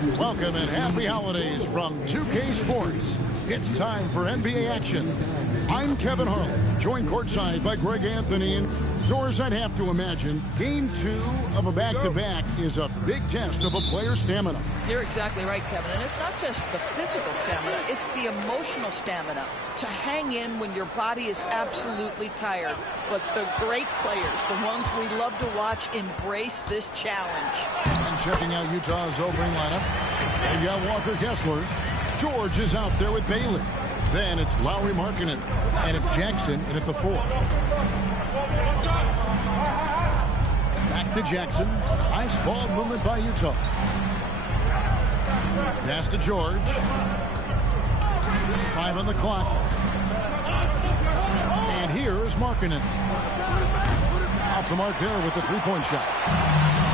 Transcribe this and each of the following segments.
Welcome and happy holidays from 2K Sports. It's time for NBA action. I'm Kevin Harlan, joined courtside by Greg Anthony. And Source, I'd have to imagine, Game 2 of a back-to-back is a big test of a player's stamina. You're exactly right, Kevin. And it's not just the physical stamina, it's the emotional stamina to hang in when your body is absolutely tired. But the great players, the ones we love to watch, embrace this challenge. And checking out Utah's opening lineup, they've got Walker Kessler. George is out there with Bailey. Then it's Lauri Markkanen, and it's Jackson in at the 4. Back to Jackson. Nice ball movement by Utah. Pass to George. 5 on the clock. And here is Markkanen. Off the mark there with the three-point shot.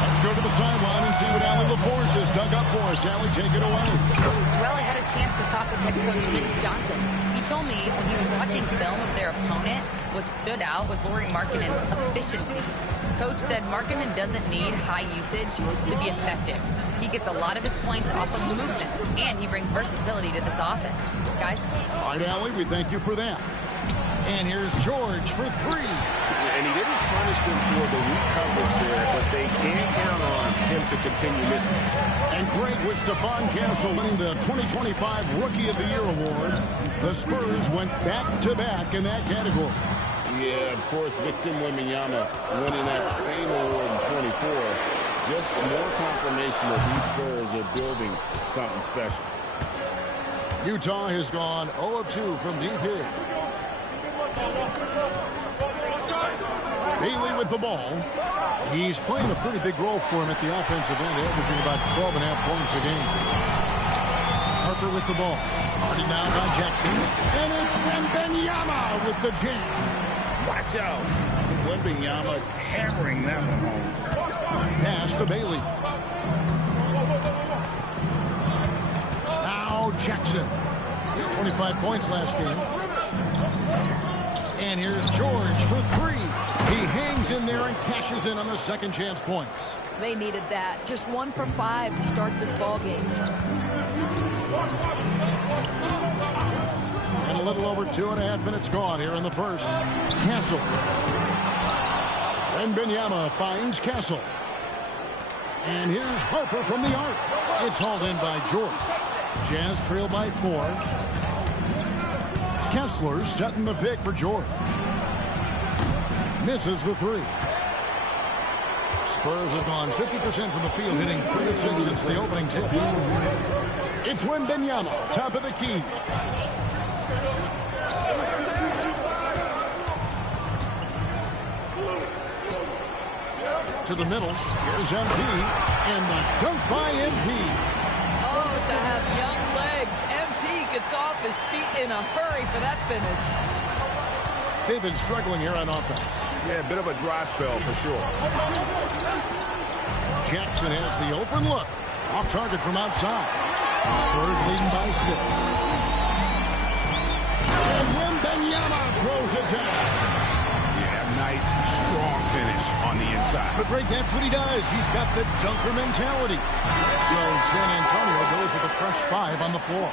Let's go to the sideline and see what Allie LaForce has dug up for us. Allie, take it away. Well, I had a chance to talk with head coach Vince Johnson. He told me when he was watching film of their opponent, what stood out was Lauri Markkanen's efficiency. Coach said Markkanen doesn't need high usage to be effective. He gets a lot of his points off of movement, and he brings versatility to this offense. Guys? All right, Allie, we thank you for that. And here's George for 3. And he didn't punish them for the weak coverage there, but they can count on him to continue missing. And great with Stephon Castle winning the 2025 Rookie of the Year award. The Spurs went back-to-back in that category. Yeah, of course, Victor Wembanyama winning that same award in 24. Just more confirmation that these Spurs are building something special. Utah has gone 0 of 2 from deep here. Bailey with the ball. He's playing a pretty big role for him at the offensive end, averaging about 12.5 points a game. Harper with the ball. Guarded down by Jackson. And it's Wembanyama with the jam. Watch out. Wembanyama hammering that one home. Pass to Bailey. Now Jackson. 25 points last game. And here's George for 3. He hangs in there and cashes in on the second chance points. They needed that. Just 1 for 5 to start this ball game. And a little over 2.5 minutes gone here in the first. Castle. Wembanyama finds Castle. And here's Harper from the arc. It's hauled in by George. Jazz trail by 4. Kessler setting the pick for George. Misses the 3. Spurs have gone 50% from the field, hitting 3 of 6 since the opening tip. It's Wembanyama, top of the key. To the middle. Here's MP. And the dunk by MP. Oh, to have young legs. MP gets off his feet in a hurry for that finish. They've been struggling here on offense. Yeah, a bit of a dry spell for sure. Jackson has the open look. Off target from outside. Spurs leading by 6. And Wembanyama throws it down. Yeah, nice, strong finish on the inside. But Greg, that's what he does. He's got the dunker mentality. So San Antonio goes with a fresh 5 on the floor.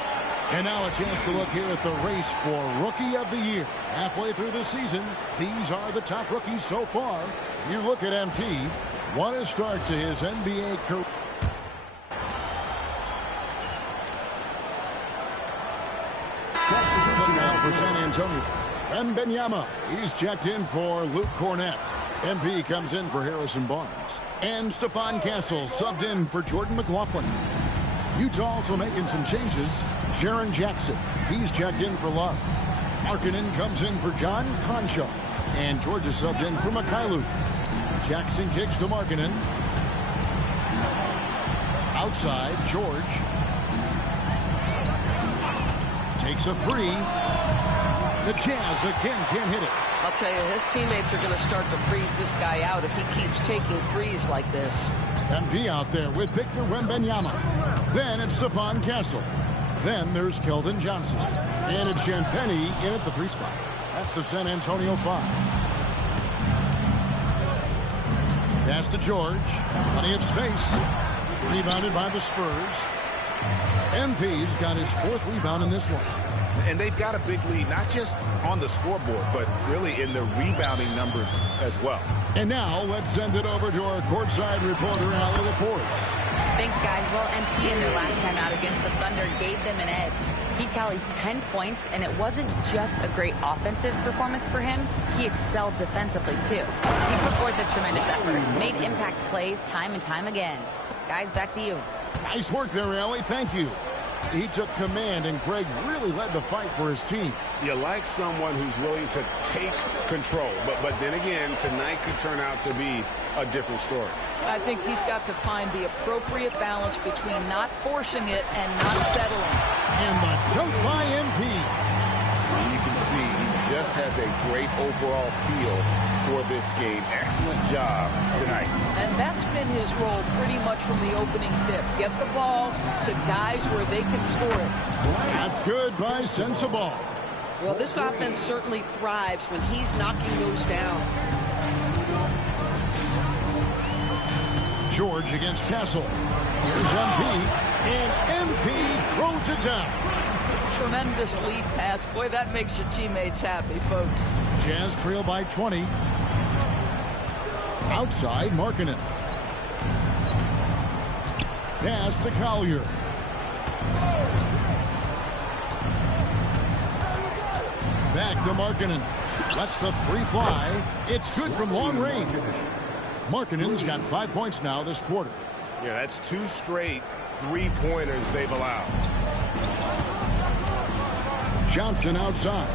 And now a chance to look here at the race for Rookie of the Year. Halfway through the season, these are the top rookies so far. You look at MP, what a start to his NBA career. For San Antonio. Wembanyama, he's checked in for Luke Cornett. MP comes in for Harrison Barnes. And Stephon Castle subbed in for Jordan McLaughlin. Utah also making some changes. Jaren Jackson, he's checked in for Love. Markkanen comes in for John Concho. And Georgia subbed in for Mikhailuk. Jackson kicks to Markkanen. Outside, George. Takes a 3. The Jazz again can't hit it. I'll tell you, his teammates are going to start to freeze this guy out if he keeps taking threes like this. MP out there with Victor Wembanyama. Then it's Stephon Castle. Then there's Keldon Johnson. And it's Champagnie in at the 3 spot. That's the San Antonio 5. Pass to George. Plenty of space. Rebounded by the Spurs. MP's got his 4th rebound in this one. And they've got a big lead, not just on the scoreboard, but really in the rebounding numbers as well. And now let's send it over to our courtside reporter, Allie LaForce. Thanks, guys. Well, MP in their last time out against the Thunder gave them an edge. He tallied 10 points, and it wasn't just a great offensive performance for him. He excelled defensively, too. He put forth a tremendous effort, made impact plays time and time again. Guys, back to you. Nice work there, Allie. Thank you. He took command, and Greg really led the fight for his team. You like someone who's willing to take control. But then again, tonight could turn out to be a different story. I think he's got to find the appropriate balance between not forcing it and not settling. And the dunk by MP. You can see he just has a great overall feel for this game. Excellent job tonight. And that's been his role pretty much from the opening tip. Get the ball to guys where they can score it. That's good by Sensabaugh. Well, this offense certainly thrives when he's knocking those down. George against Castle. Here's MP, and MP throws it down. Tremendous lead pass. Boy, that makes your teammates happy, folks. Jazz trail by 20. Outside, Markkanen. Pass to Collier. Back to Markkanen. Lets the three fly. It's good from long range. Markkanen's got 5 points now this quarter. Yeah, that's 2 straight three-pointers they've allowed. Johnson outside.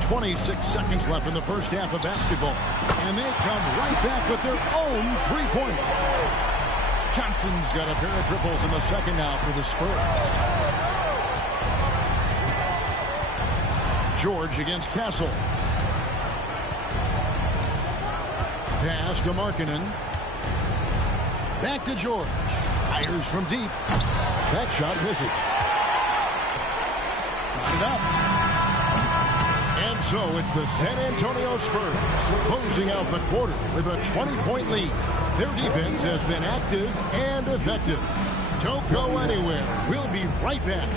26 seconds left in the first half of basketball. And they come right back with their own three-pointer. Johnson's got a pair of triples in the second now for the Spurs. George against Castle. Pass to Markkanen. Back to George. Fires from deep. That shot misses. Got it up. And so it's the San Antonio Spurs closing out the quarter with a 20-point lead. Their defense has been active and effective. Don't go anywhere. We'll be right back.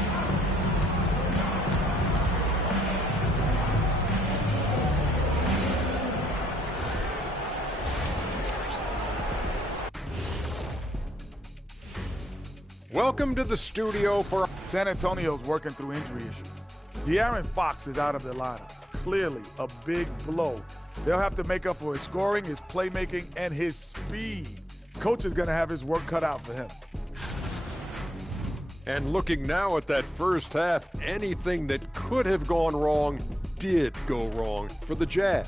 Welcome to the studio for San Antonio's working through injury issues. De'Aaron Fox is out of the lineup. Clearly a big blow. They'll have to make up for his scoring, his playmaking, and his speed. Coach is going to have his work cut out for him. And looking now at that first half, anything that could have gone wrong did go wrong for the Jazz.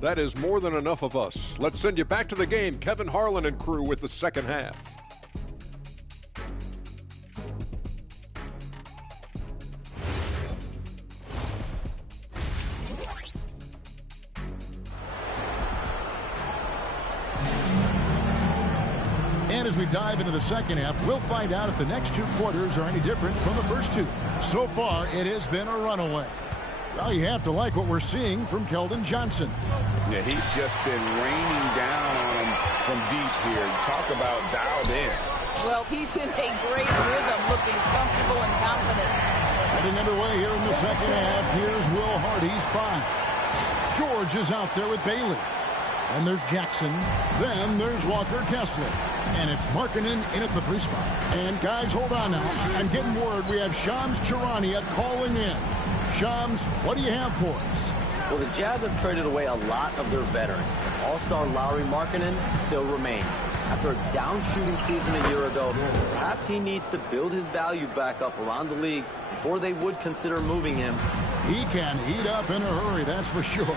That is more than enough of us. Let's send you back to the game. Kevin Harlan and crew with the second half. And as we dive into the second half, we'll find out if the next 2 quarters are any different from the first 2. So far, it has been a runaway. Well, you have to like what we're seeing from Keldon Johnson. Yeah, he's just been raining down on him from deep here. Talk about dialed in. Well, he's in a great rhythm, looking comfortable and confident. Getting underway here in the second half. Here's Will Hardy's 5. George is out there with Bailey. And there's Jackson. Then there's Walker Kessler. And it's Markkanen in at the 3 spot. And guys, hold on now. I'm getting word we have Shams Charania calling in. Shams, what do you have for us? Well, the Jazz have traded away a lot of their veterans. All-star Lauri Markkanen still remains. After a down-shooting season a year ago, perhaps he needs to build his value back up around the league before they would consider moving him. He can heat up in a hurry, that's for sure.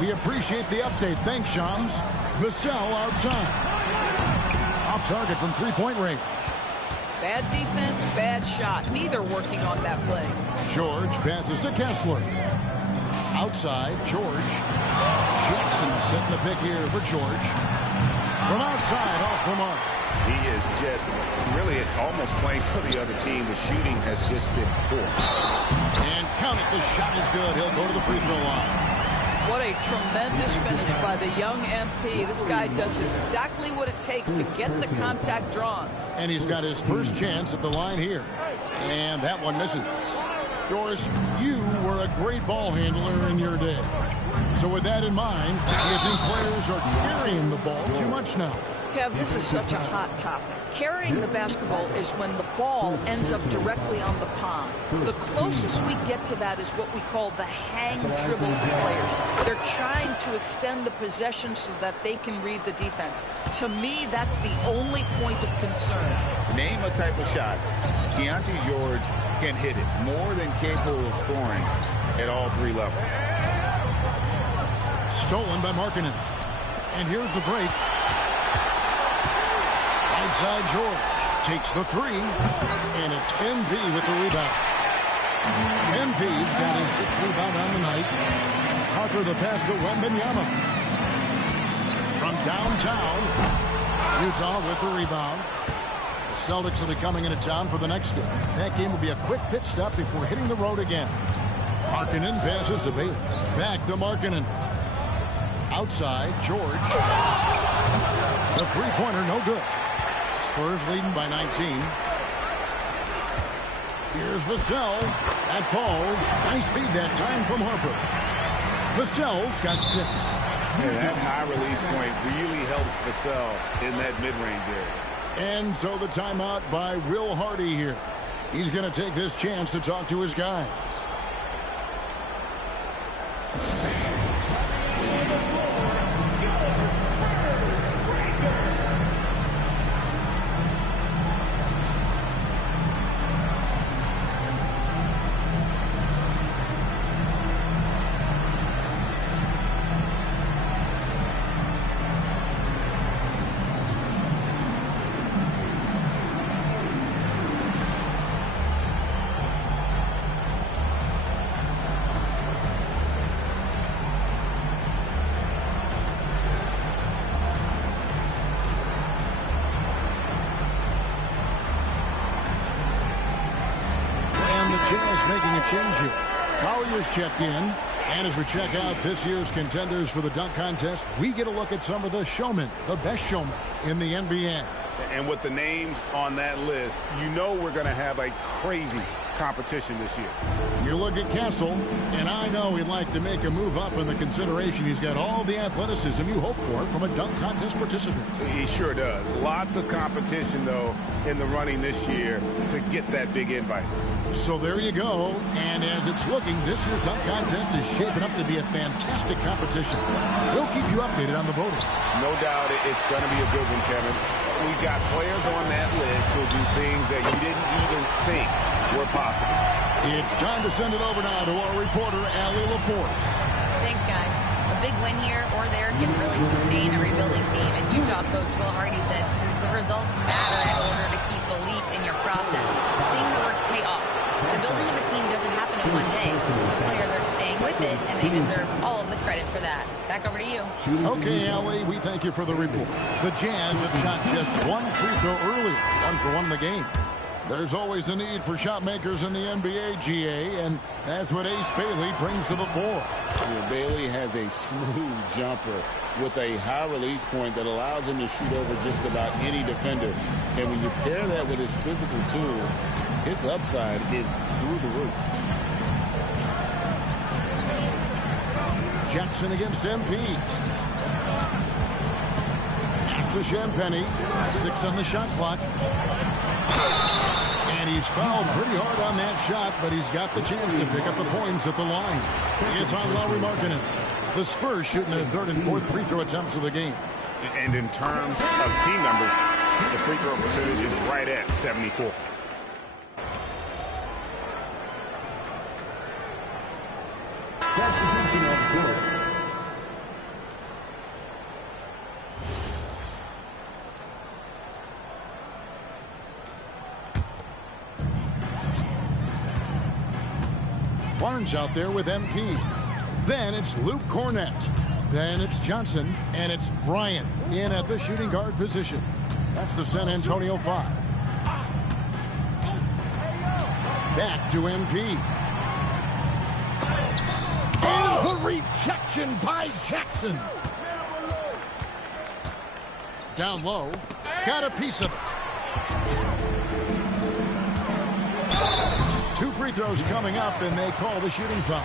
We appreciate the update. Thanks, Shams. Vassell outside. Off target from 3-point range. Bad defense, bad shot. Neither working on that play. George passes to Kessler. Outside, George. Jackson setting the pick here for George. From outside, off the mark. He is just really almost playing for the other team. The shooting has just been poor. And count it, the shot is good. He'll go to the free throw line. What a tremendous finish by the young MP. This guy does exactly what it takes to get the contact drawn. And he's got his first chance at the line here. And that one misses. Doris, you were a great ball handler in your day. So with that in mind, do you think players are carrying the ball too much now? Kev, this is such a hot topic. Carrying the basketball is when the ball ends up directly on the palm. The closest we get to that is what we call the hang dribble for players. They're trying to extend the possession so that they can read the defense. To me, that's the only point of concern. Name a type of shot Keontae George can hit it, more than capable of scoring at all three levels. Stolen by Markkanen. And here's the break. Right side George takes the three, and it's MV with the rebound. MV's got his 6th rebound on the night. Parker the pass to Wembanyama. From downtown, Utah with the rebound. The Celtics will be coming into town for the next game. That game will be a quick pit stop before hitting the road again. Markkanen passes to Bailey. Back to Markkanen. Outside, George. The three-pointer, no good. Spurs leading by 19. Here's Vassell. That falls. Nice feed that time from Harper. Vassell's got 6. Yeah, that high release point really helps Vassell in that mid-range area. And so the timeout by Will Hardy here. He's going to take this chance to talk to his guys. Making a change here. Collier's checked in. And as we check out this year's contenders for the dunk contest, we get a look at some of the showmen, the best showmen in the NBA. And with the names on that list, you know we're going to have a crazy competition this year. You look at Castle, and I know he'd like to make a move up in the consideration. He's got all the athleticism you hope for from a dunk contest participant. He sure does. Lots of competition, though, in the running this year to get that big invite. So there you go. And as it's looking, this year's dunk contest is shaping up to be a fantastic competition. We'll keep you updated on the voting. No doubt it's going to be a good one, Kevin. We've got players on that list who'll do things that you didn't even think were possible. It's time to send it over now to our reporter, Allie LaForce. Thanks, guys. A big win here or there can really sustain a rebuilding team. And Utah coach Will Hardy said the results matter in order to keep belief in your process. Seeing the work pay off. The building of a team doesn't happen in one day. The players are staying with it, and they deserve all of the credit for that. Back over to you. Okay, Allie, we thank you for the report. The Jazz have shot just one free throw earlier, 1-for-1 in the game. There's always a need for shot makers in the NBA, GA, and that's what Ace Bailey brings to the fore. Yeah, Bailey has a smooth jumper with a high release point that allows him to shoot over just about any defender. And when you pair that with his physical tools, his upside is through the roof. Jackson against MP. Pass to Champagny. 6 on the shot clock. And he's fouled pretty hard on that shot, but he's got the chance to pick up the points at the line. It's on Lauri Markkanen. The Spurs shooting their 3rd and 4th free throw attempts of the game. And in terms of team numbers, the free throw percentage is right at 74. Barnes out there with MP. Then it's Luke Cornett. Then it's Johnson. And it's Bryant in at the shooting guard position. That's the San Antonio 5. Back to MP. And the Rejection by Jackson. Down low. Got a piece of it. 2 free throws coming up, and they call the shooting foul.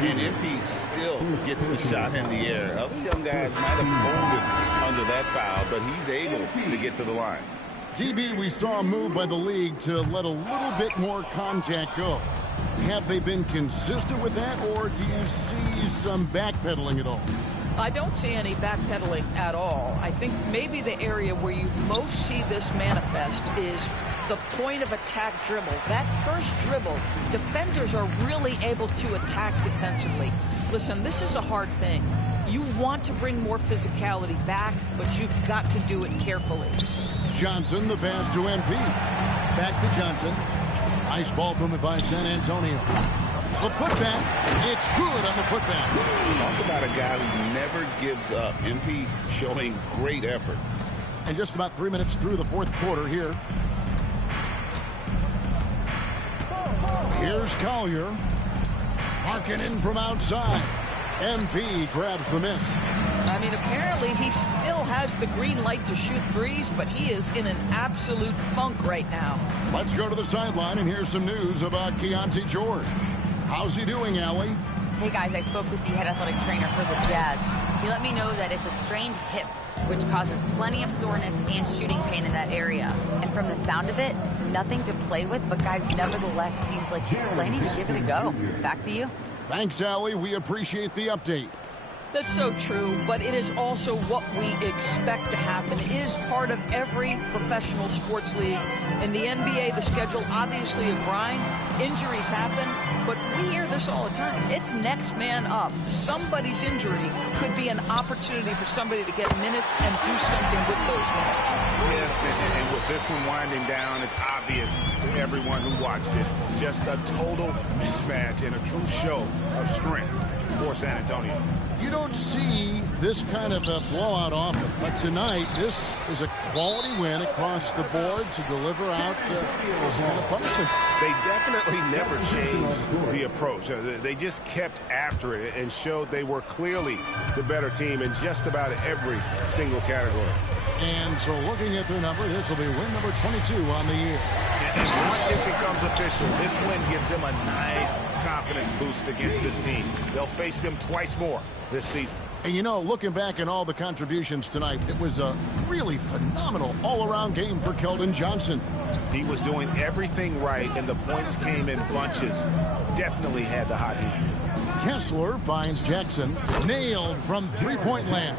And MP still gets the shot in the air. Other young guys might have folded under that foul, but he's able to get to the line. DB, we saw a move by the league to let a little bit more contact go. Have they been consistent with that, or do you see some backpedaling at all? I don't see any backpedaling at all. I think maybe the area where you most see this manifest is the point of attack dribble. That first dribble, defenders are really able to attack defensively. Listen, this is a hard thing. You want to bring more physicality back, but you've got to do it carefully. Johnson, the pass to MP. Back to Johnson. Nice ball movement by San Antonio. The putback, it's good on the putback. Talk about a guy who never gives up. MP showing great effort. And just about 3 minutes through the fourth quarter here. Here's Collier. Marking in from outside. MP grabs the miss. I mean, apparently he still has the green light to shoot threes, but he is in an absolute funk right now. Let's go to the sideline and hear some news about Keontae George. How's he doing, Allie? Hey guys, I spoke with the head athletic trainer for the Jazz. He let me know that it's a strained hip, which causes plenty of soreness and shooting pain in that area. And from the sound of it, nothing to play with, but guys, nevertheless, seems like he's planning to give it a go. Back to you. Thanks, Allie. We appreciate the update. That's so true, but it is also what we expect to happen. It is part of every professional sports league. In the NBA, the schedule, obviously a grind. Injuries happen, but we hear this all the time. It's next man up. Somebody's injury could be an opportunity for somebody to get minutes and do something with those minutes. Yes, and with this one winding down, it's obvious to everyone who watched it. Just a total mismatch and a true show of strength for San Antonio. You don't see this kind of a blowout often, but tonight this is a quality win across the board to deliver out this kind of punishment. They definitely never changed the approach. They just kept after it and showed they were clearly the better team in just about every single category. And so looking at their number, this will be win number 22 on the year. And once it becomes official, this win gives them a nice confidence boost against this team. They'll face them twice more this season. And you know, looking back at all the contributions tonight, it was a really phenomenal all-around game for Keldon Johnson. He was doing everything right, and the points came in bunches. Definitely had the hot heat. Kessler finds Jackson. Nailed from three-point land.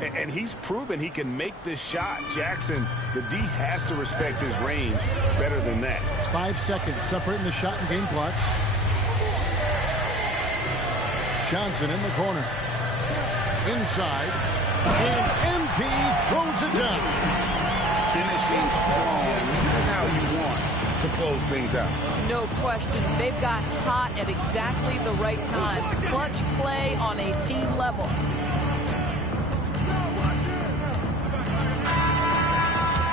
And he's proven he can make this shot. Jackson, the D has to respect his range better than that. 5 seconds separating the shot and game clocks. Johnson in the corner. Inside. And MP throws it down. Finishing strong. This is how you want to close things out. No question. They've got hot at exactly the right time. Clutch play on a team level.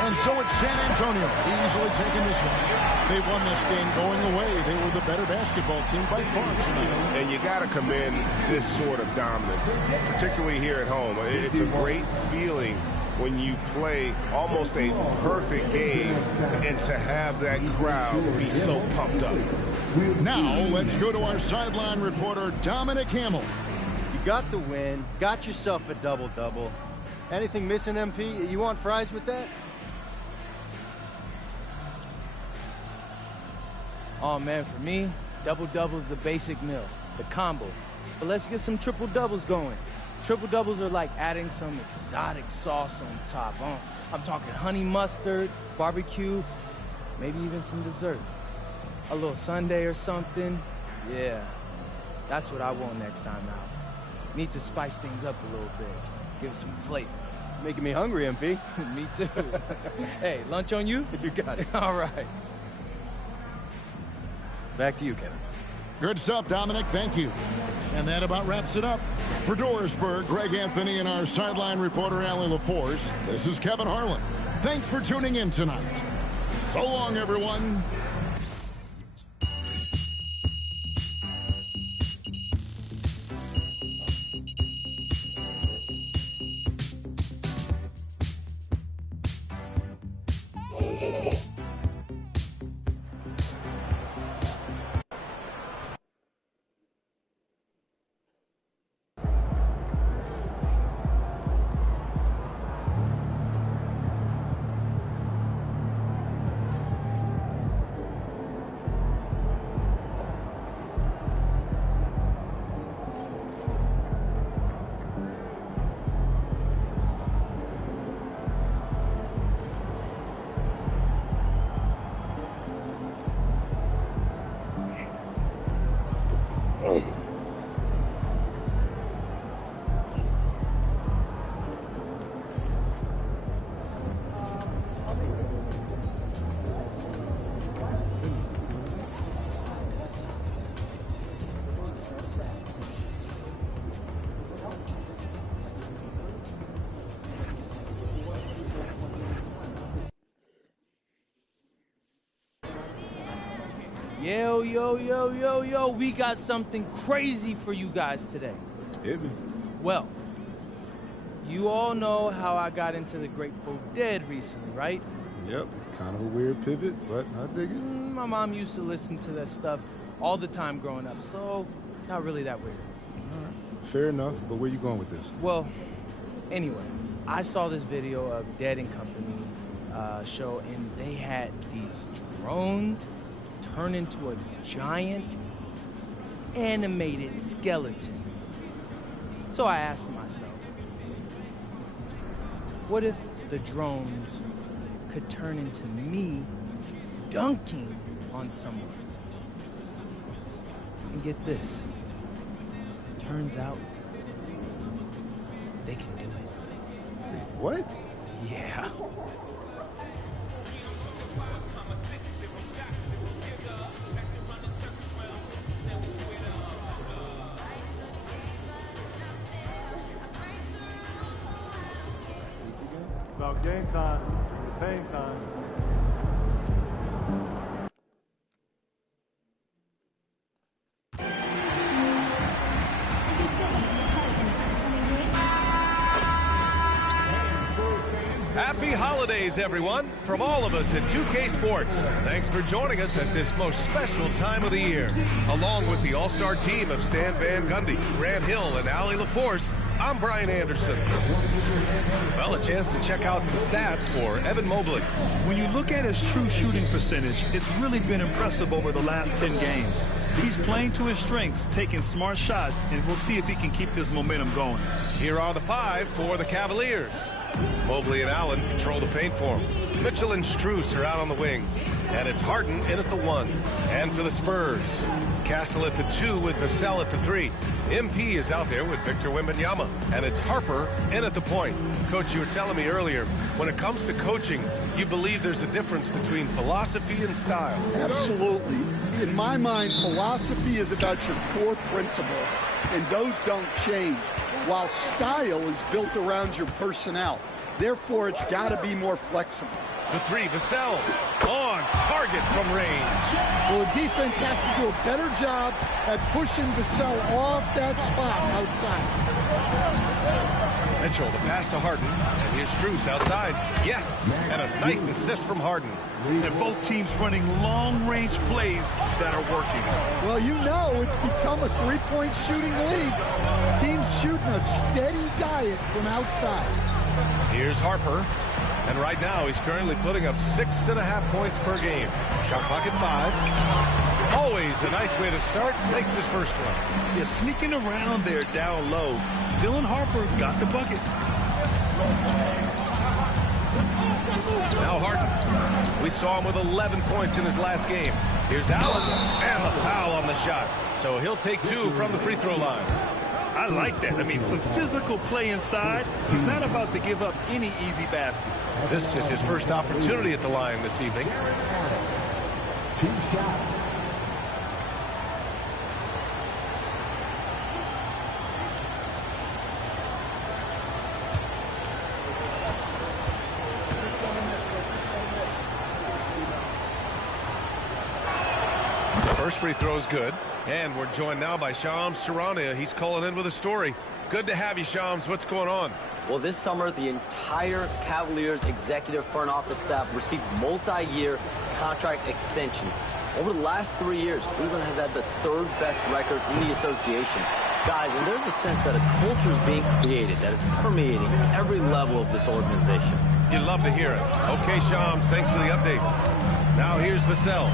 And so it's San Antonio easily taking this one. They won this game going away. They were the better basketball team by far tonight. And you got to commend this sort of dominance, particularly here at home. It's a great feeling when you play almost a perfect game and to have that crowd be so pumped up. Now let's go to our sideline reporter, Dominic Hamill. You got the win, got yourself a double-double. Anything missing, MP? You want fries with that? Oh man, for me, double-double's the basic meal, the combo. But let's get some triple-doubles going. Triple-doubles are like adding some exotic sauce on top. I'm talking honey mustard, barbecue, maybe even some dessert. A little sundae or something. Yeah, that's what I want next time out. Need to spice things up a little bit, give it some flavor. Making me hungry, MP. Me too. Hey, lunch on you? You got it. All right. Back to you, Kevin. Good stuff, Dominic. Thank you. And that about wraps it up. For Dorisburg, Greg Anthony, and our sideline reporter, Allie LaForce, this is Kevin Harlan. Thanks for tuning in tonight. So long, everyone. Yo, yo, yo, yo, yo, we got something crazy for you guys today. Hit me. Well, you all know how I got into the Grateful Dead recently, right? Yep, kind of a weird pivot, but I dig it. My mom used to listen to that stuff all the time growing up, so not really that weird. All right, fair enough, but where you going with this? Well, anyway, I saw this video of Dead & Company show, and they had these drones turn into a giant animated skeleton. So I asked myself, what if the drones could turn into me dunking on someone? And get this, turns out they can do it. What? Yeah. About game time, pain time. Happy holidays, everyone, from all of us at 2K Sports. Thanks for joining us at this most special time of the year. Along with the all-star team of Stan Van Gundy, Grant Hill, and Allie LaForce, I'm Brian Anderson. Well, a chance to check out some stats for Evan Mobley. When you look at his true shooting percentage, it's really been impressive over the last 10 games. He's playing to his strengths, taking smart shots, and we'll see if he can keep this momentum going. Here are the 5 for the Cavaliers. Mobley and Allen control the paint for him. Mitchell and Strus are out on the wings. And it's Harden in at the 1. And for the Spurs, Castle at the 2 with Vassell at the 3. MP is out there with Victor Wembanyama. And it's Harper in at the point. Coach, you were telling me earlier, when it comes to coaching, you believe there's a difference between philosophy and style. Absolutely. In my mind, philosophy is about your core principles, and those don't change, while style is built around your personnel. Therefore, it's got to be more flexible. The 3, Vassell, on target from range. Well, the defense has to do a better job at pushing Vassell off that spot outside. Mitchell, the pass to Harden, and here's Strus outside. Yes, and a nice assist from Harden. And both teams running long-range plays that are working. Well, you know it's become a three-point shooting league. Teams shooting a steady diet from outside. Here's Harper, and right now he's currently putting up 6.5 points per game. Shot clock at 5. Always a nice way to start. Makes his first one. Yeah, sneaking around there down low. Dylan Harper got the bucket. Now Harden. We saw him with 11 points in his last game. Here's Allen, and the foul on the shot. So he'll take 2 from the free throw line. I like that. I mean, some physical play inside. He's not about to give up any easy baskets. This is his first opportunity at the line this evening. 2 shots. First free throw is good. And we're joined now by Shams Charania. He's calling in with a story. Good to have you, Shams. What's going on? Well, this summer, the entire Cavaliers executive front office staff received multi-year contract extensions. Over the last 3 years, Cleveland has had the 3rd best record in the association. Guys, and there's a sense that a culture is being created that is permeating every level of this organization. You'd love to hear it. Okay, Shams, thanks for the update. Now here's Vassell,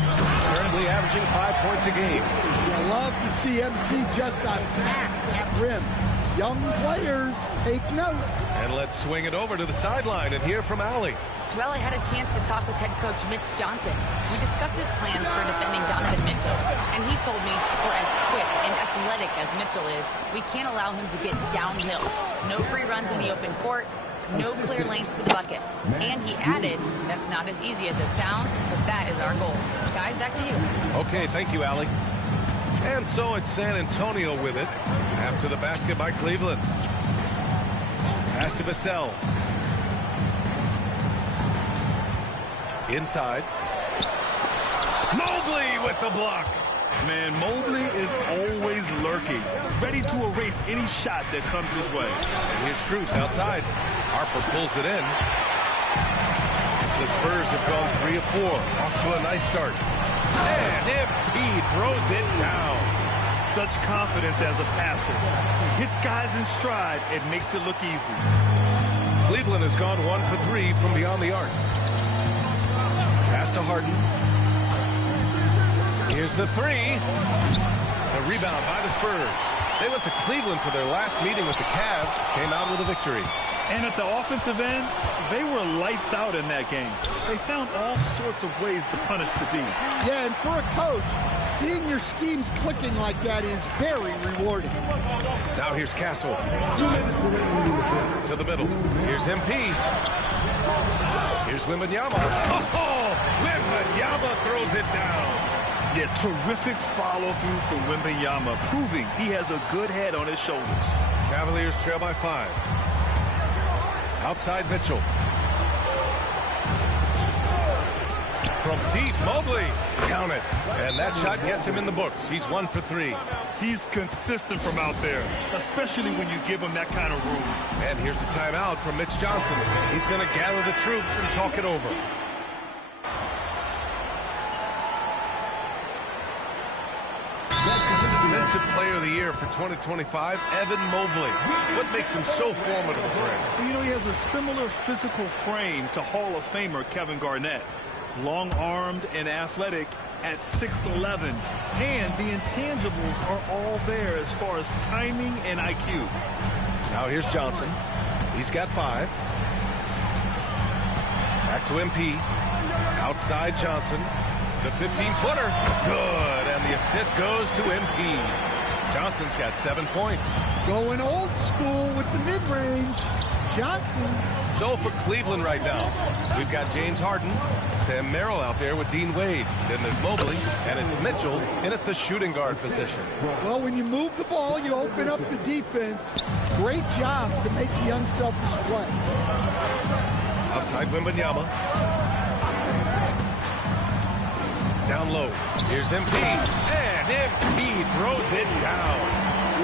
currently averaging 5 points a game. You love to see MP just attack that rim. Young players, take note. And let's swing it over to the sideline and hear from Allie. Well, I had a chance to talk with head coach Mitch Johnson. We discussed his plans for defending Donovan Mitchell, and he told me for as quick and athletic as Mitchell is, we can't allow him to get downhill. No free runs in the open court, no clear lanes to the bucket. And he added, that's not as easy as it sounds, but that is our goal. Guys, back to you. Okay, thank you, Allie. And so it's San Antonio with it after the basket by Cleveland. Pass to Vassell. Inside. Mobley with the block. Man, Mobley is always lurking, ready to erase any shot that comes his way. And here's Strus outside. Harper pulls it in. The Spurs have gone 3 of 4. Off to a nice start. And MP throws it down. Such confidence as a passer. He hits guys in stride and makes it look easy. Cleveland has gone 1 for 3 from beyond the arc. Pass to Harden. Here's the 3. The rebound by the Spurs. They went to Cleveland for their last meeting with the Cavs. Came out with a victory. And at the offensive end, they were lights out in that game. They found all sorts of ways to punish the D. Yeah, and for a coach, seeing your schemes clicking like that is very rewarding. Now here's Castle. To the middle. Here's MP. Here's Wembanyama. Oh, Wembanyama throws it down. Yeah, terrific follow-through for Wembanyama, proving he has a good head on his shoulders. Cavaliers trail by 5. Outside Mitchell. From deep, Mobley. Count it. And that shot gets him in the books. He's 1 for 3. He's consistent from out there, especially when you give him that kind of room. And here's a timeout from Mitch Johnson. He's going to gather the troops and talk it over. Defensive Player of the Year for 2025, Evan Mobley. What makes him so formidable, Greg? You know, he has a similar physical frame to Hall of Famer Kevin Garnett. Long-armed and athletic at 6'11". And the intangibles are all there as far as timing and IQ. Now here's Johnson. He's got 5. Back to MP. Outside Johnson. The 15-footer. Good. And the assist goes to MP. Johnson's got 7 points. Going old school with the mid-range. Johnson. So for Cleveland right now, we've got James Harden, Sam Merrill out there with Dean Wade. Then there's Mobley, and it's Mitchell in at the shooting guard position. Well, when you move the ball, you open up the defense. Great job to make the unselfish play. Outside Wembanyama. Down low. Here's MP. And MP throws it down.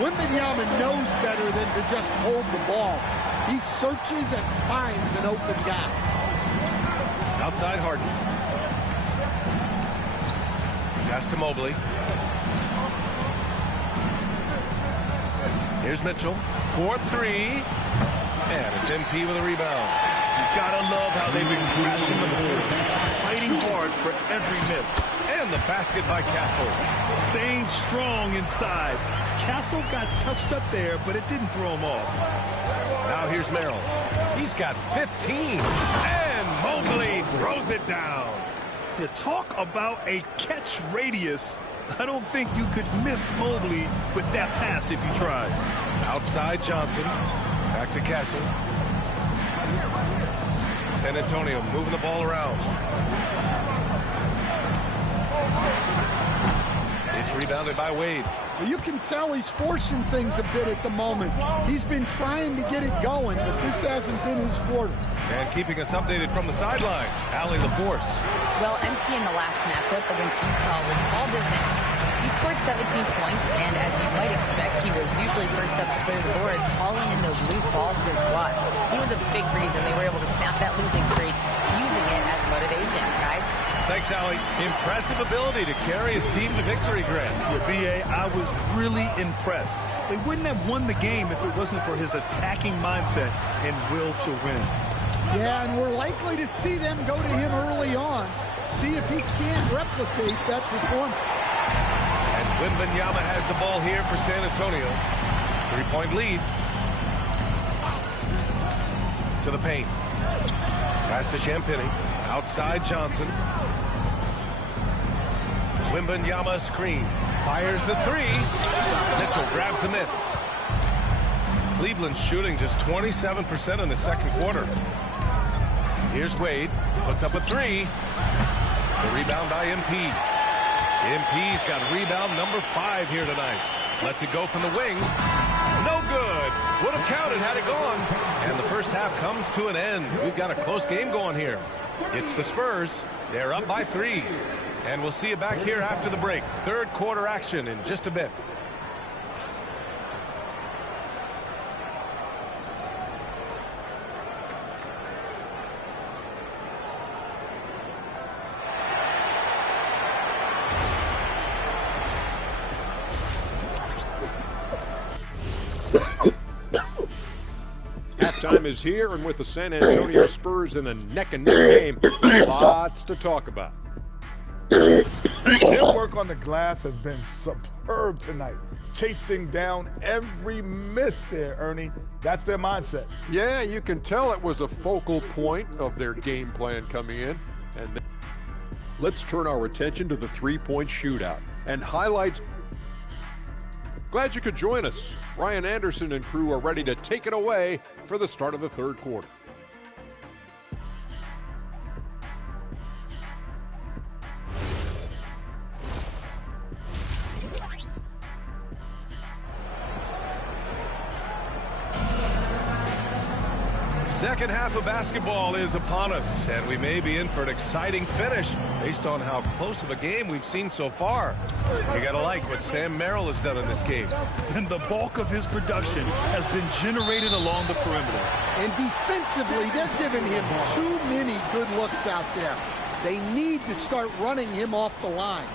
Wembanyama knows better than to just hold the ball. He searches and finds an open guy. Outside Harden. Pass to Mobley. Here's Mitchell. 4-3. And it's MP with a rebound. You gotta love how they've been crashing the board, fighting hard for every miss. And the basket by Castle. Staying strong inside. Castle got touched up there, but it didn't throw him off. Now here's Merrill. He's got 15. And Mobley throws it down. You talk about a catch radius. I don't think you could miss Mobley with that pass if you tried. Outside Johnson. Back to Castle. San Antonio moving the ball around. It's rebounded by Wade. Well, you can tell he's forcing things a bit at the moment. He's been trying to get it going, but this hasn't been his quarter. And keeping us updated from the sideline, Allie LaForce. Well, MP in the last matchup against Utah was all business. He scored 17 points, and as you might expect, he was usually first up to clear the boards, hauling in those loose balls to his squad. He was a big reason they were able to snap that losing streak, using it as motivation, guys. Thanks, Allie. Impressive ability to carry his team to victory, Grant. Yeah, B.A., I was really impressed. They wouldn't have won the game if it wasn't for his attacking mindset and will to win. Yeah, and we're likely to see them go to him early on. See if he can replicate that performance. And Wembanyama has the ball here for San Antonio. 3-point lead. To the paint. Pass to Champagny. Outside Johnson. Wembanyama screen. Fires the 3. Mitchell grabs a miss. Cleveland shooting just 27% in the second quarter. Here's Wade. Puts up a 3. The rebound by MP. MP's got rebound number 5 here tonight. Lets it go from the wing. No good. Would have counted had it gone. And the first half comes to an end. We've got a close game going here. It's the Spurs. They're up by 3. And we'll see you back here after the break. Third quarter action in just a bit. Halftime is here, and with the San Antonio Spurs in a neck-and-neck game, lots to talk about. Their work on the glass has been superb tonight. Chasing down every miss there, Ernie. That's their mindset. Yeah, you can tell it was a focal point of their game plan coming in. And let's turn our attention to the three-point shootout and highlights. Glad you could join us. Ryan Anderson and crew are ready to take it away for the start of the third quarter. Second half of basketball is upon us, and we may be in for an exciting finish based on how close of a game we've seen so far. You gotta like what Sam Merrill has done in this game. And the bulk of his production has been generated along the perimeter. And defensively, they're giving him too many good looks out there. They need to start running him off the line.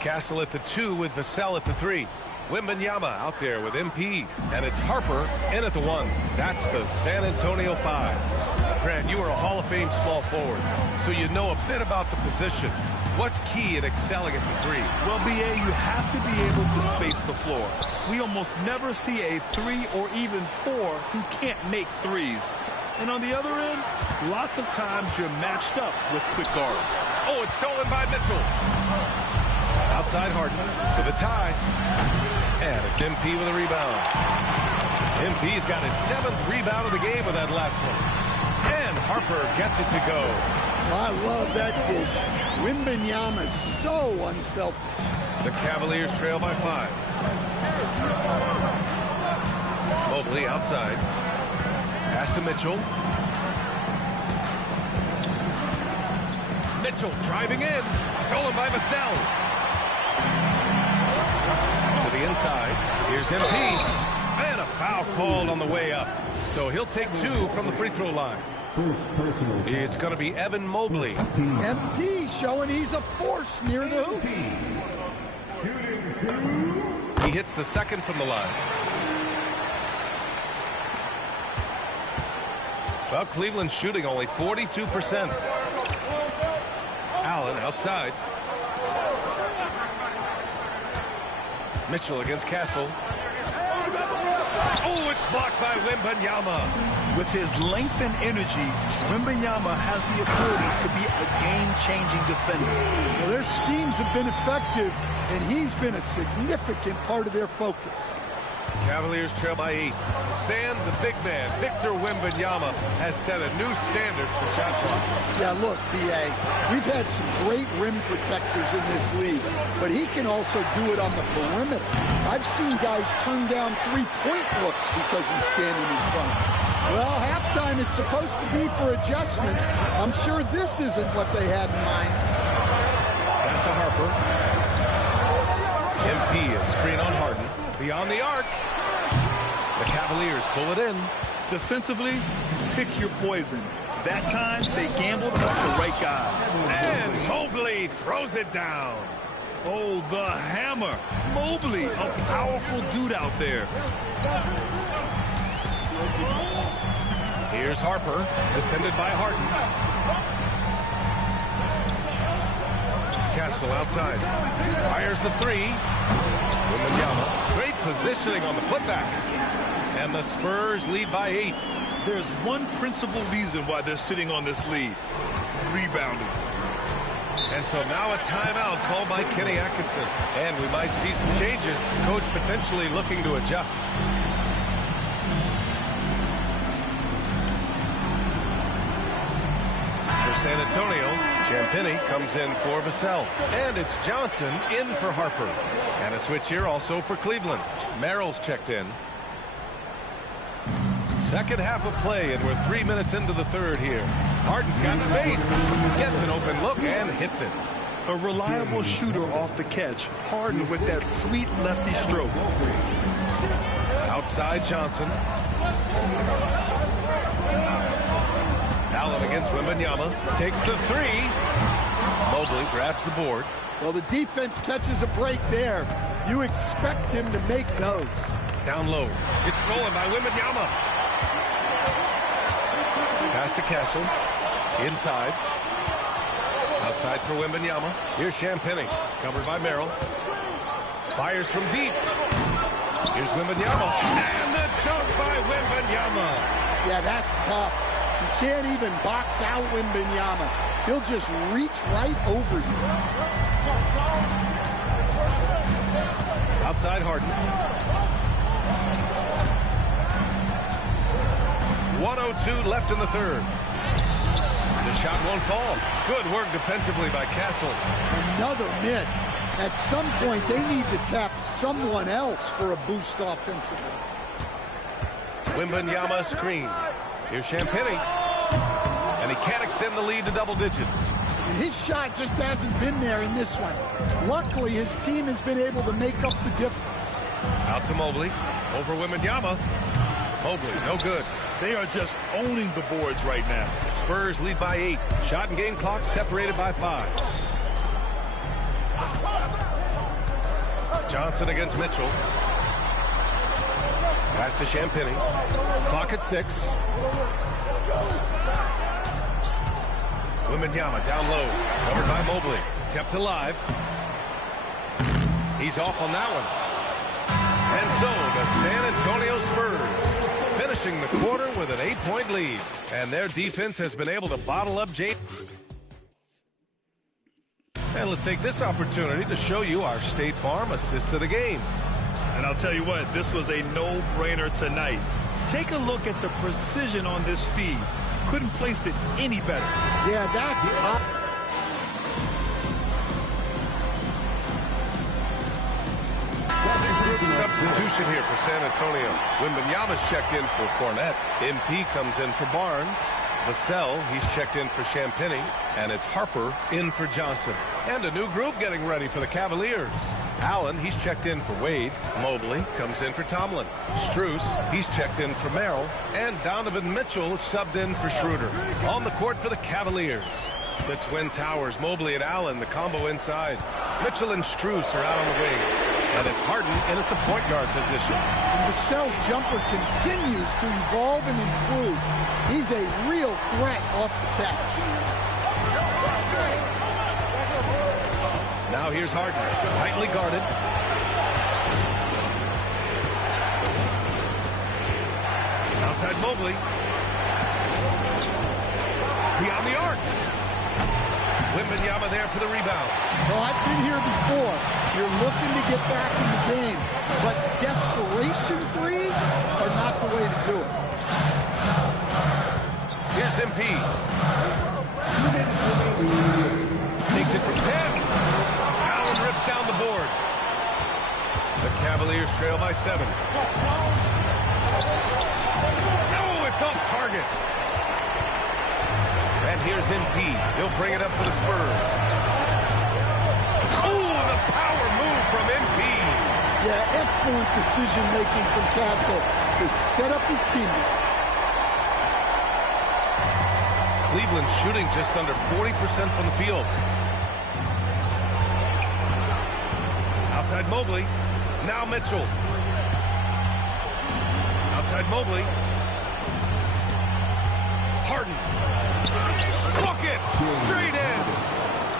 Castle at the 2 with Vassell at the 3. Wembanyama out there with MP, and it's Harper in at the 1. That's the San Antonio 5. Grant, you are a Hall of Fame small forward, so you know a bit about the position. What's key in excelling at the 3? Well, BA, you have to be able to space the floor. We almost never see a 3 or even 4 who can't make threes. And on the other end, lots of times you're matched up with quick guards. Oh, it's stolen by Mitchell. Outside Harden for the tie. And it's MP with a rebound. MP's got his 7th rebound of the game with that last one. And Harper gets it to go. I love that dish. Wembanyama is so unselfish. The Cavaliers trail by 5. Mobley outside. Pass to Mitchell. Mitchell driving in. Stolen by Vassell. To the inside. Here's MP. And a foul called on the way up. So he'll take 2 from the free throw line. It's going to be Evan Mobley. MP showing he's a force near the hoop. He hits the second from the line. Well, Cleveland's shooting only 42%. Allen outside. Mitchell against Castle. Oh, it's blocked by Wembanyama. With his length and energy, Wembanyama has the ability to be a game-changing defender. Well, their schemes have been effective, and he's been a significant part of their focus. Cavaliers trail by 8. Stan, the big man, Victor Wembanyama, has set a new standard for shot blocking. Yeah, look, B.A., we've had some great rim protectors in this league, but he can also do it on the perimeter. I've seen guys turn down three-point looks because he's standing in front. Well, halftime is supposed to be for adjustments. I'm sure this isn't what they had in mind. Pass to Harper. MP is screen on Harden. Beyond the arc. The Cavaliers pull it in. Defensively, pick your poison. That time, they gambled with the right guy. And Mobley throws it down. Oh, the hammer. Mobley, a powerful dude out there. Here's Harper, defended by Harden. Castle outside. Fires the 3. Wembanyama. Great positioning on the putback. And the Spurs lead by 8. There's one principal reason why they're sitting on this lead. Rebounding. And so now a timeout called by Kenny Atkinson. And we might see some changes. Coach potentially looking to adjust. For San Antonio, Champagny comes in for Vassell. And it's Johnson in for Harper. And a switch here also for Cleveland. Merrill's checked in. Second half of play, and we're 3 minutes into the third here. Harden's got space. Gets an open look and hits it. A reliable shooter off the catch. Harden with that sweet lefty stroke. Outside Johnson. Allen against Wembanyama. Takes the three. Mobley grabs the board. Well, the defense catches a break there. You expect him to make those. Down low. It's stolen by Wembanyama. Pass to Castle. Inside. Outside for Wembanyama. Here's Champagnie. Covered by Merrill. Fires from deep. Here's Wembanyama. And the dunk by Wembanyama. Yeah, that's tough. You can't even box out Wembanyama. He'll just reach right over you. Outside Harden. 1:02 left in the third. The shot won't fall. Good work defensively by Castle. Another miss. At some point, they need to tap someone else for a boost offensively. Wembanyama screen. Here's Champagnie. And he can't extend the lead to double digits. And his shot just hasn't been there in this one. Luckily, his team has been able to make up the difference. Out to Mobley. Over Wembanyama. Mobley, no good. They are just owning the boards right now. Spurs lead by 8. Shot and game clock separated by 5. Johnson against Mitchell. Pass to Champagnie. Clock at 6. Wembanyama down low. Covered by Mobley. Kept alive. He's off on that one. And so the San Antonio Spurs finishing the quarter with an 8-point lead. And their defense has been able to bottle up James. And let's take this opportunity to show you our State Farm assist of the game. And I'll tell you what, this was a no-brainer tonight. Take a look at the precision on this feed. Couldn't place it any better. Yeah, that's hot. Substitution here for San Antonio. Wembanyama's checked in for Cornette. MP comes in for Barnes. Vassell, he's checked in for Champagnie. And it's Harper in for Johnson. And a new group getting ready for the Cavaliers. Allen, he's checked in for Wade. Mobley comes in for Tomlin. Strus, he's checked in for Merrill. And Donovan Mitchell is subbed in for Schroeder. On the court for the Cavaliers. The Twin Towers, Mobley and Allen, the combo inside. Mitchell and Strus are out on the wings. And it's Harden in at the point guard position. And Vassell's jumper continues to evolve and improve. He's a real threat off the catch. Now here's Harden, tightly guarded. Outside Mobley. Beyond the arc. Wembanyama there for the rebound. Well, I've been here before. You're looking to get back in the game, but desperation threes are not the way to do it. Here's MP. Takes it from 10. Allen rips down the board. The Cavaliers trail by 7. No, it's off target. And here's MP. He'll bring it up for the Spurs. Oh, the power move from MP. Yeah, excellent decision-making from Castle to set up his teammate. Cleveland shooting just under 40% from the field. Outside Mobley. Now Mitchell. Outside Mobley. Harden. Bucket! Straight in!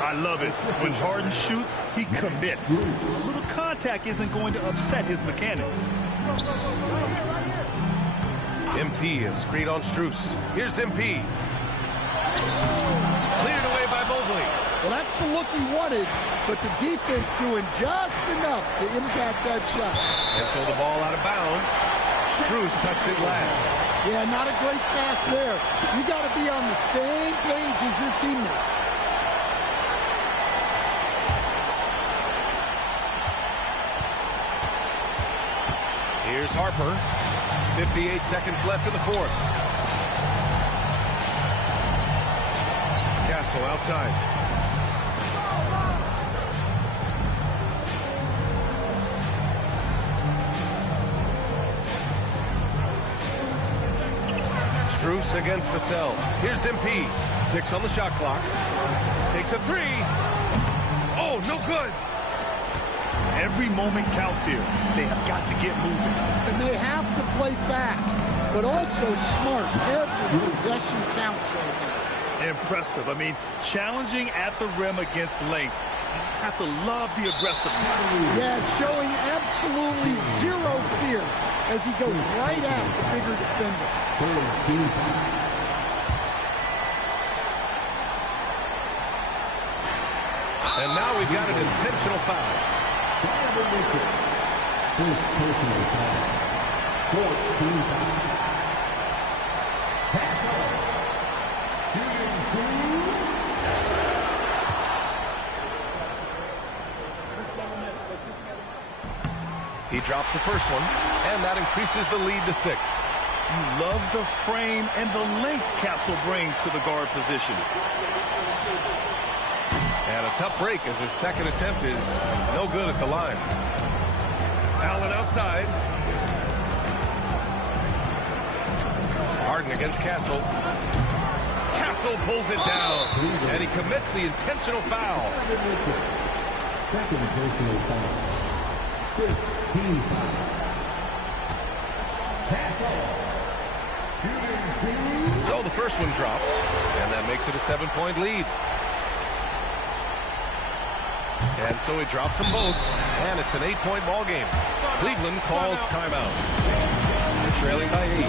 I love it. When Harden shoots, he commits. A little contact isn't going to upset his mechanics. MP is screen on Strus. Here's MP. Cleared away by Mobley. Well, that's the look he wanted, but the defense doing just enough to impact that shot. And so the ball out of bounds. Strus tucks it last. Yeah, not a great pass there. You got to be on the same page as your teammates. Here's Harper. 58 seconds left in the fourth. Castle outside. Strus against Vassell. Here's MP. 6 on the shot clock. Takes a 3. Oh, no good. Every moment counts here. They have got to get moving. And they have to play fast, but also smart. Every possession counts right now. Impressive. I mean, challenging at the rim against length. You just have to love the aggressiveness. Yeah, showing absolutely zero fear as he goes right at the bigger defender. And now we've got an intentional foul. First personal foul. 14 foul. Castle. Shooting 2. He drops the first one, and that increases the lead to 6. You love the frame and the length Castle brings to the guard position. And a tough break as his second attempt is no good at the line. Allen outside. Harden against Castle. Castle pulls it down, and he commits the intentional foul. Second personal foul. 15 foul. Castle. Shooting 2. So the first one drops, and that makes it a 7-point lead. And so he drops them both, and it's an 8-point ball game. Cleveland calls timeout. They're trailing by 8.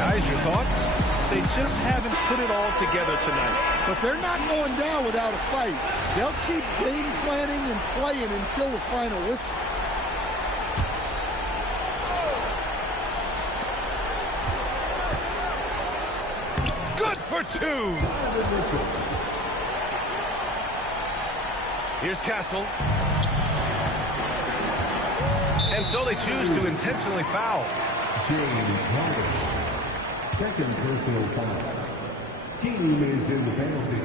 Guys, your thoughts? They just haven't put it all together tonight. But they're not going down without a fight. They'll keep game planning and playing until the final whistle. Good for 2. Here's Castle. And so they choose to intentionally foul. James Harden. Second personal foul. Team is in the penalty.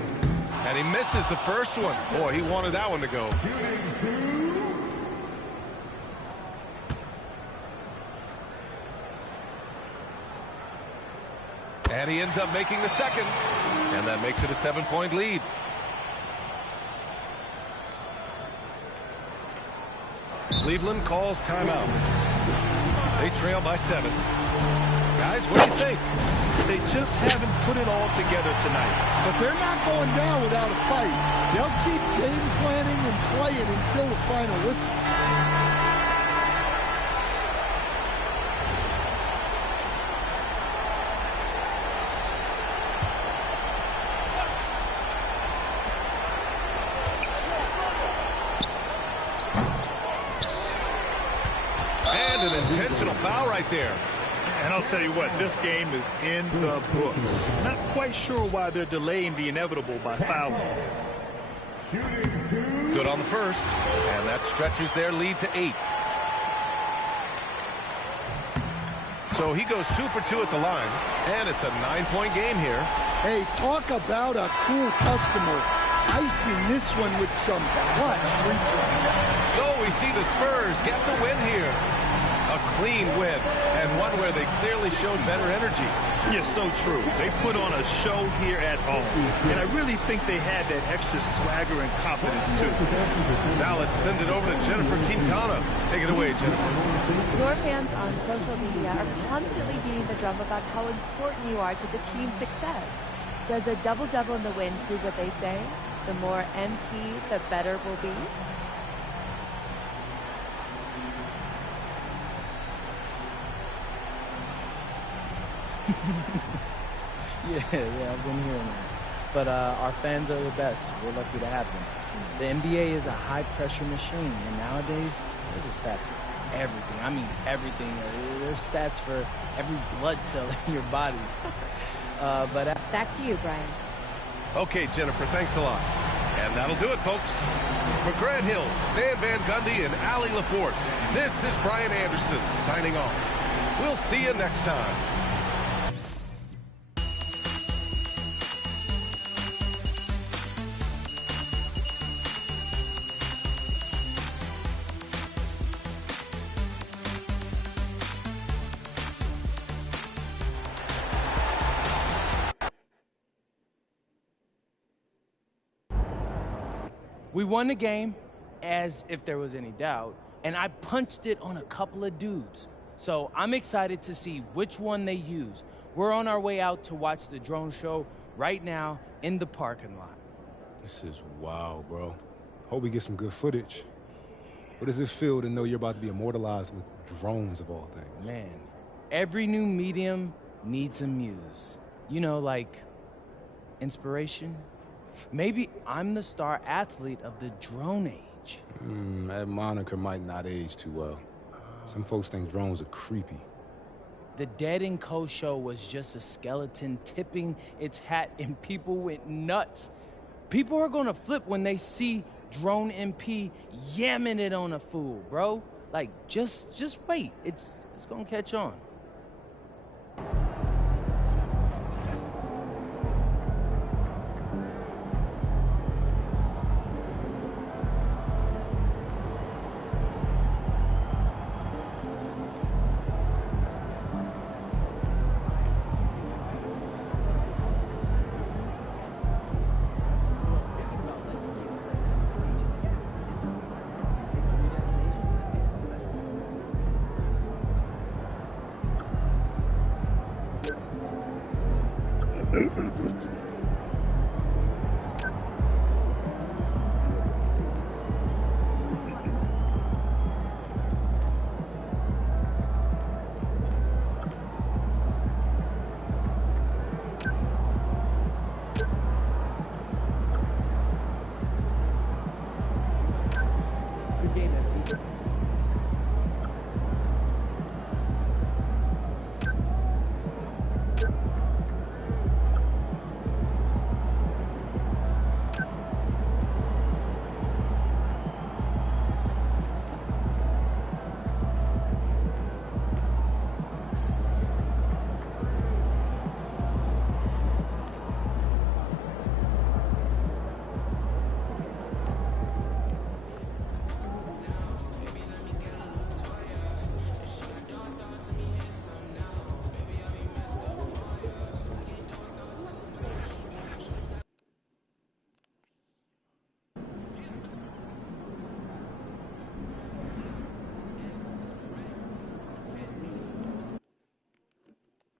And he misses the first one. Boy, he wanted that one to go. Shooting 2. And he ends up making the second. And that makes it a 7-point lead. Cleveland calls timeout. They trail by 7. Guys, what do you think? They just haven't put it all together tonight. But they're not going down without a fight. They'll keep game planning and playing until the final whistle. And an intentional foul right there. And I'll tell you what, this game is in the books. Not quite sure why they're delaying the inevitable by fouling. Good on the first, and that stretches their lead to 8. So he goes 2 for 2 at the line, and it's a 9-point game here. Hey, talk about a cool customer. Icing this one with some clutch return. So we see the Spurs get the win here. A clean win, and one where they clearly showed better energy. Yeah, so true. They put on a show here at home, and I really think they had that extra swagger and confidence, too. Now let's send it over to Jennifer Quintana. Take it away, Jennifer. Your fans on social media are constantly beating the drum about how important you are to the team's success. Does a double-double in the win prove what they say? The more MP, the better will be? Yeah, I've been hearing that. But our fans are the best. We're lucky to have them. The NBA is a high-pressure machine, and nowadays, there's a stat for everything. I mean, everything. There's stats for every blood cell in your body. Back to you, Brian. Okay, Jennifer, thanks a lot. And that'll do it, folks. For Grant Hill, Stan Van Gundy, and Allie LaForce, this is Brian Anderson signing off. We'll see you next time. We won the game, as if there was any doubt, and I punched it on a couple of dudes. So I'm excited to see which one they use. We're on our way out to watch the drone show right now in the parking lot. This is wild, bro. Hope we get some good footage. What does it feel to know you're about to be immortalized with drones of all things? Man, every new medium needs a muse. You know, like inspiration. Maybe I'm the star athlete of the drone age. That moniker might not age too well. Some folks think drones are creepy. The Dead & Co show was just a skeleton tipping its hat and people went nuts. People are gonna flip when they see Drone MP yamming it on a fool, bro. Like, just wait. It's gonna catch on.